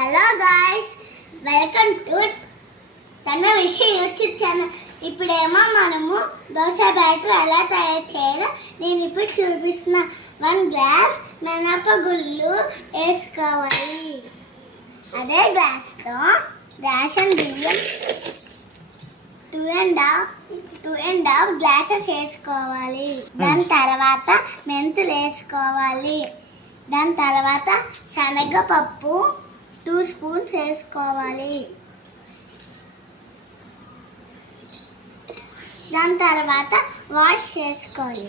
Hello guys, welcome to తన విషయం YouTube channel. ఇప్పుడేమో మనము దోశ బ్యాటర్ ఎలా తయారు చేయాలో నేను ఇప్పుడు చూపిస్తున్నా. 1 గ్లాస్ మినపగుళ్ళు వేసుకోవాలి. అదే గ్లాస్తో రేషన్ బియ్యం 2.5 గ్లాసెస్ వేసుకోవాలి. దాని తర్వాత మెంతులు వేసుకోవాలి. దాని తర్వాత శనగపప్పు 2 స్పూన్స్ వేసుకోవాలి. దాని తర్వాత వాష్ చేసుకోవాలి.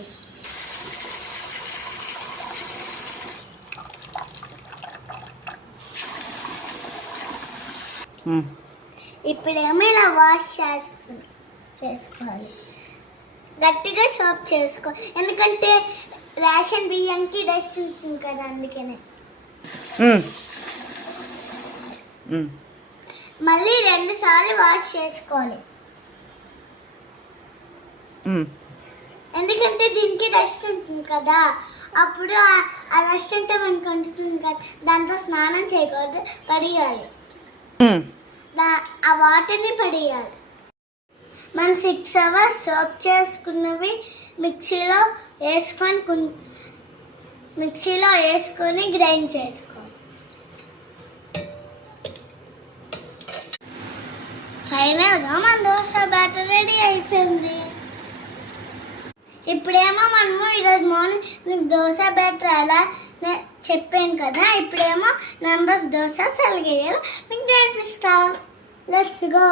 ఇప్పుడేమో ఇలా వాష్ చేసుకోవాలి. గట్టిగా సోప్ చేసుకో, ఎందుకంటే రేషన్ బియ్యంకి డస్ట్ ఉంటుంది కదా, అందుకనే. మళ్ళీ 2 సార్లు వాష్ చేసుకోవాలి, ఎందుకంటే దీనికి డస్ట్ ఉంటుంది కదా. అప్పుడు ఆ డస్ట్ అంటే మనకు ఉంటుంది కదా, దాంతో స్నానం చేయకూడదు, పడేయాలి. ఆ వాటర్ని పడేయాలి. మనం 6 అవర్స్ సోక్ చేసుకున్నవి మిక్సీలో వేసుకొని గ్రైండ్ చేసుకోవాలి. ఫైనల్గా మన దోశ బ్యాటర్ రెడీ అయిపోయింది. ఇప్పుడేమో మనము ఈరోజు మార్నింగ్ దోశ బ్యాటర్ ఎలా చెప్పాను కదా, ఇప్పుడేమో నంబర్స్ దోశ సెలగేయాలి మీకు నేర్పిస్తా. Let's go.